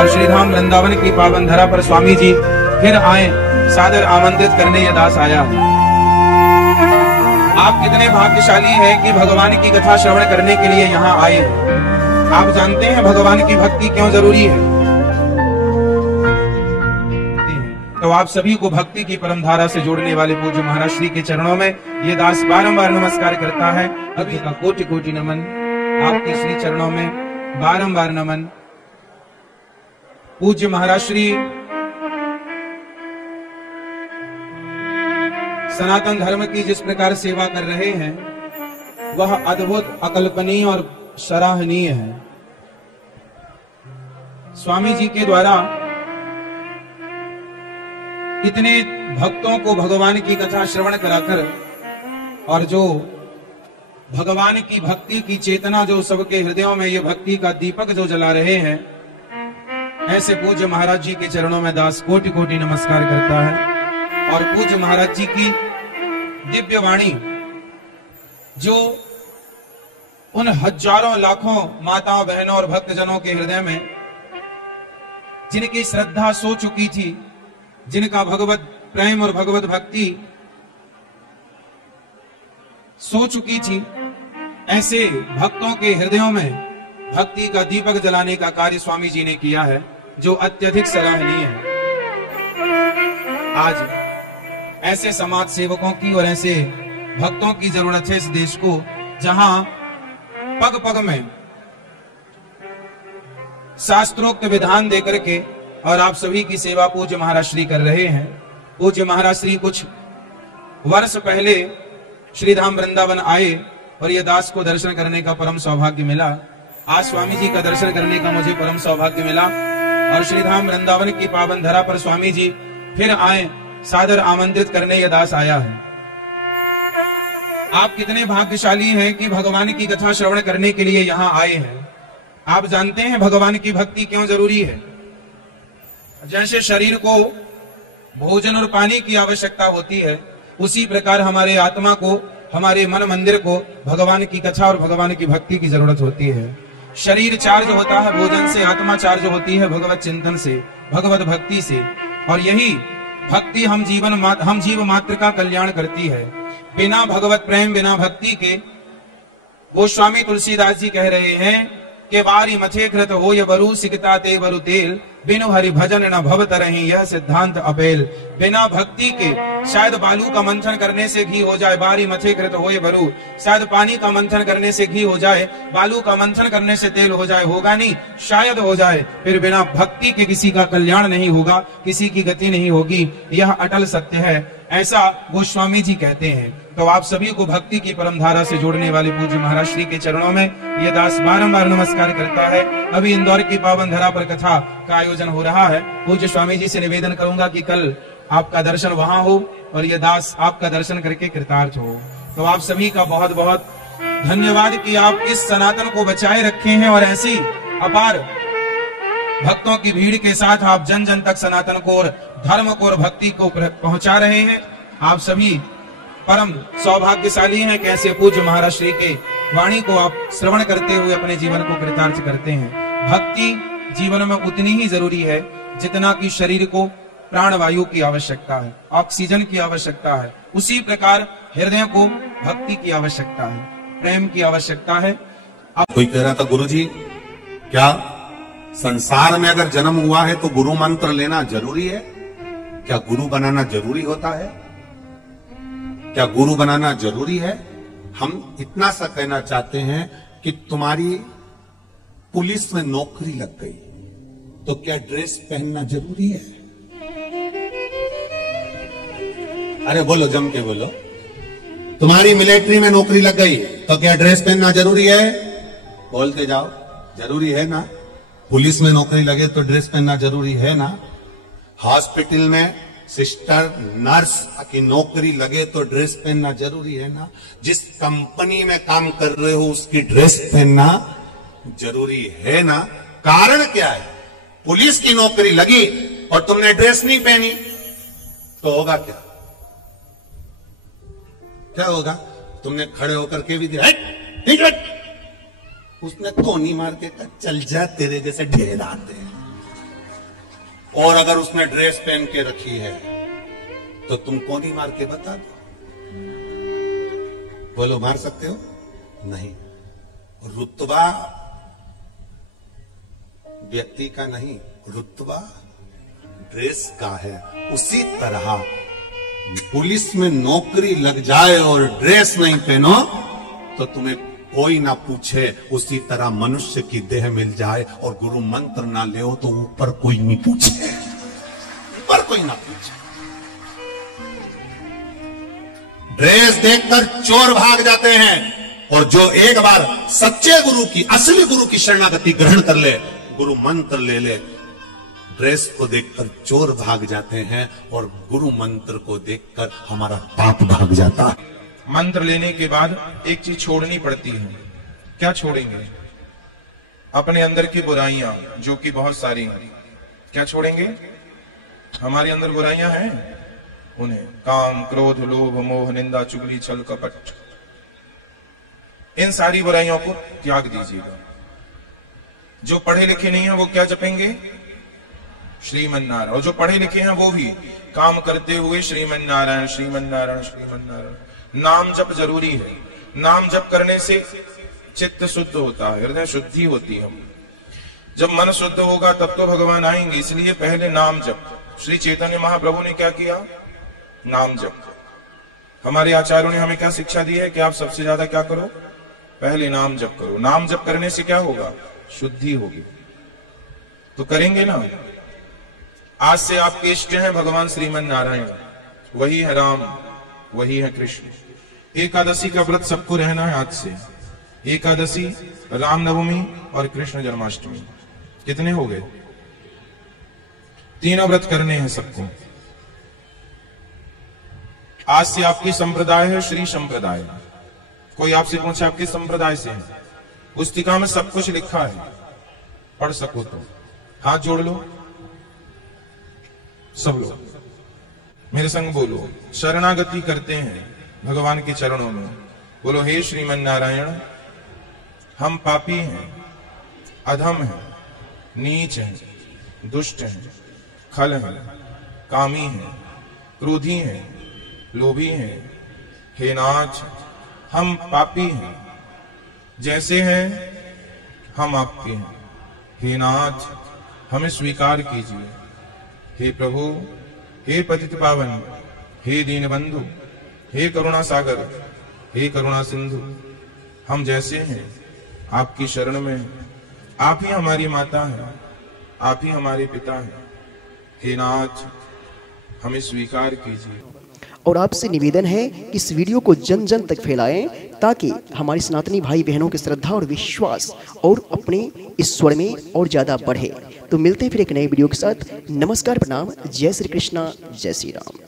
और श्री धाम वृंदावन की पावन धरा पर स्वामी जी फिर आए, सादर आमंत्रित करने यह दास आया है। आप कितने भाग्यशाली हैं कि भगवान की कथा श्रवण करने के लिए यहाँ आए हैं। आप जानते हैं भगवान की भक्ति क्यों जरूरी है? तो आप सभी को भक्ति की परमधारा से जोड़ने वाले पूज्य महाराज श्री के चरणों में ये दास बारंबार नमस्कार करता है। अभी का कोटि कोटि नमन, आपके श्री चरणों में बारंबार नमन। पूज्य महाराज श्री सनातन धर्म की जिस प्रकार सेवा कर रहे हैं वह अद्भुत, अकल्पनीय और सराहनीय है। स्वामी जी के द्वारा इतने भक्तों को भगवान की कथा श्रवण कराकर और जो भगवान की भक्ति की चेतना जो सबके हृदयों में ये भक्ति का दीपक जो जला रहे हैं, ऐसे पूज्य महाराज जी के चरणों में दास कोटि कोटि नमस्कार करता है। और पूज्य महाराज जी की दिव्य वाणी जो उन हजारों लाखों माताओं बहनों और भक्तजनों के हृदय में जिनकी श्रद्धा सो चुकी थी, जिनका भगवत प्रेम और भगवत भक्ति सो चुकी थी, ऐसे भक्तों के हृदयों में भक्ति का दीपक जलाने का कार्य स्वामी जी ने किया है, जो अत्यधिक सराहनीय है। आज ऐसे समाज सेवकों की और ऐसे भक्तों की जरूरत है इस देश को, जहां पग पग में शास्त्रोक्त विधान देकर के और आप सभी की सेवा पूज्य महाराज श्री कर रहे हैं। पूज्य महाराज श्री कुछ वर्ष पहले श्री धाम वृंदावन आए और ये दास को दर्शन करने का परम सौभाग्य मिला। आज स्वामी जी का दर्शन करने का मुझे परम सौभाग्य मिला और श्री धाम वृंदावन की पावन धरा पर स्वामी जी फिर आए, सादर आमंत्रित करने यह दास आया है। आप कितने भाग्यशाली हैं कि भगवान की कथा श्रवण करने के लिए यहाँ आए हैं। आप जानते हैं भगवान की भक्ति क्यों जरूरी है? जैसे शरीर को भोजन और पानी की आवश्यकता होती है, उसी प्रकार हमारे आत्मा को, हमारे मन मंदिर को भगवान की कथा और भगवान की भक्ति की जरूरत होती है। शरीर चार्ज होता है भोजन से, आत्मा चार्ज होती है भगवत चिंतन से, भगवत भक्ति से। और यही भक्ति हम जीव मात्र का कल्याण करती है। बिना भगवत प्रेम, बिना भक्ति के गोस्वामी तुलसीदास जी कह रहे हैं के बारी मथे कृत हो ये बरु सिकता ते बरु तेल, बिनु हरि भजन न भवत रही यह सिद्धांत अपेल। बिना भक्ति के शायद बालू का मंथन करने से घी हो जाए, बारी मथे कृत हो ये बरु, शायद पानी का मंथन करने से घी हो जाए, बालू का मंथन करने से तेल हो जाए, होगा नहीं, शायद हो जाए। फिर बिना भक्ति के किसी का कल्याण नहीं होगा, किसी की गति नहीं होगी, यह अटल सत्य है, ऐसा गोस्वामी जी कहते हैं। तो आप सभी को भक्ति की परमधारा से जोड़ने वाले पूज्य महाराज श्री के चरणों में यह दास बारंबार नमस्कार करता है। अभी इंदौर की पावन धरा पर कथा का आयोजन हो रहा है। पूज्य स्वामी जी से निवेदन करूंगा कि कल आपका दर्शन वहां हो और यह दास आपका दर्शन करके कृतार्थ हो। तो आप सभी का बहुत बहुत धन्यवाद कि आप इस सनातन को बचाए रखे हैं और ऐसी अपार भक्तों की भीड़ के साथ आप जन जन तक सनातन को और धर्म को और भक्ति को पहुंचा रहे हैं। आप सभी परम सौभाग्यशाली हैं। कैसे पूज्य महाराज श्री के वाणी को आप श्रवण करते हुए अपने जीवन को कृतार्थ करते हैं। भक्ति जीवन में उतनी ही जरूरी है जितना कि शरीर को प्राणवायु की आवश्यकता है, ऑक्सीजन की आवश्यकता है, उसी प्रकार हृदय को भक्ति की आवश्यकता है, प्रेम की आवश्यकता है। कोई कह रहा था गुरुजी, क्या संसार में अगर जन्म हुआ है तो गुरु मंत्र लेना जरूरी है? क्या गुरु बनाना जरूरी होता है? क्या गुरु बनाना जरूरी है? हम इतना सा कहना चाहते हैं कि तुम्हारी पुलिस में नौकरी लग गई तो क्या ड्रेस पहनना जरूरी है? अरे बोलो, जम के बोलो। तुम्हारी मिलिट्री में नौकरी लग गई तो क्या ड्रेस पहनना जरूरी है? बोलते जाओ, जरूरी है ना। पुलिस में नौकरी लगे तो ड्रेस पहनना जरूरी है ना। हॉस्पिटल में सिस्टर, नर्स की नौकरी लगे तो ड्रेस पहनना जरूरी है ना। जिस कंपनी में काम कर रहे हो उसकी ड्रेस पहनना जरूरी है ना। कारण क्या है? पुलिस की नौकरी लगी और तुमने ड्रेस नहीं पहनी तो होगा क्या? क्या होगा? तुमने खड़े होकर के भी दिया, उसने कोनी मार के कहा चल जा, तेरे जैसे ढेर आते हैं। और अगर उसने ड्रेस पहन के रखी है तो तुम कौन ही मार के बता दो। बोलो, मार सकते हो? नहीं। रुतबा व्यक्ति का नहीं, रुतबा ड्रेस का है। उसी तरह पुलिस में नौकरी लग जाए और ड्रेस नहीं पहनो तो तुम्हें कोई ना पूछे, उसी तरह मनुष्य की देह मिल जाए और गुरु मंत्र ना ले तो ऊपर कोई नहीं पूछे, ऊपर कोई ना पूछे। ड्रेस देखकर चोर भाग जाते हैं और जो एक बार सच्चे गुरु की, असली गुरु की शरणागति ग्रहण कर ले, गुरु मंत्र ले ले, ड्रेस को देखकर चोर भाग जाते हैं और गुरु मंत्र को देखकर हमारा पाप भाग जाता है। मंत्र लेने के बाद एक चीज छोड़नी पड़ती है। क्या छोड़ेंगे? अपने अंदर की बुराइयां, जो कि बहुत सारी हैं। क्या छोड़ेंगे? हमारे अंदर बुराइयां हैं, उन्हें काम, क्रोध, लोभ, मोह, निंदा, चुगली, छल, कपट, इन सारी बुराइयों को त्याग दीजिएगा। जो पढ़े लिखे नहीं है वो क्या जपेंगे? श्रीमन नारायण। और जो पढ़े लिखे हैं वो भी काम करते हुए श्रीमन नारायण, श्रीमन नारायण, श्रीमन नारायण। नाम जप जरूरी है। नाम जप करने से चित्त शुद्ध होता है, हृदय शुद्धि होती है। जब मन शुद्ध होगा तब तो भगवान आएंगे। इसलिए पहले नाम जप। श्री चैतन्य महाप्रभु ने क्या किया? नाम जप। हमारे आचार्यों ने हमें क्या शिक्षा दी है कि आप सबसे ज्यादा क्या करो? पहले नाम जप करो। नाम जप करने से क्या होगा? शुद्धि होगी। तो करेंगे ना? आज से आपके इष्ट हैं भगवान श्रीमन नारायण, वही है राम, वही है कृष्ण। एकादशी का व्रत सबको रहना है आज से। एकादशी, रामनवमी और कृष्ण जन्माष्टमी। कितने हो गए? तीनों व्रत करने हैं सबको। आज से आपकी संप्रदाय है श्री संप्रदाय। कोई आपसे पूछे आप किस संप्रदाय से हैं? पुस्तिका में सब कुछ लिखा है, पढ़ सको तो हाथ जोड़ लो। सब लोग मेरे संग बोलो, शरणागति करते हैं भगवान के चरणों में। बोलो, हे श्रीमन नारायण, हम पापी हैं, अधम हैं, नीच हैं, दुष्ट हैं, खल हैं, कामी हैं, क्रोधी हैं, लोभी हैं, हे नाथ, हम पापी हैं, जैसे हैं हम आपके हैं। हे नाथ, हमें स्वीकार कीजिए। हे प्रभु, हे पतित पावन, हे दीन बंधु, हे करुणा सागर, हे करुणा सिंधु, हम जैसे हैं आपकी शरण में। आप ही हमारी माता हैं, आप ही हमारे पिता हैं। हे नाथ, हमें स्वीकार कीजिए। और आपसे निवेदन है कि इस वीडियो को जन जन तक फैलाएं ताकि हमारी सनातनी भाई बहनों की श्रद्धा और विश्वास और अपने ईश्वर में और ज़्यादा बढ़े। तो मिलते हैं फिर एक नए वीडियो के साथ। नमस्कार, प्रणाम, जय श्री कृष्णा, जय श्री राम।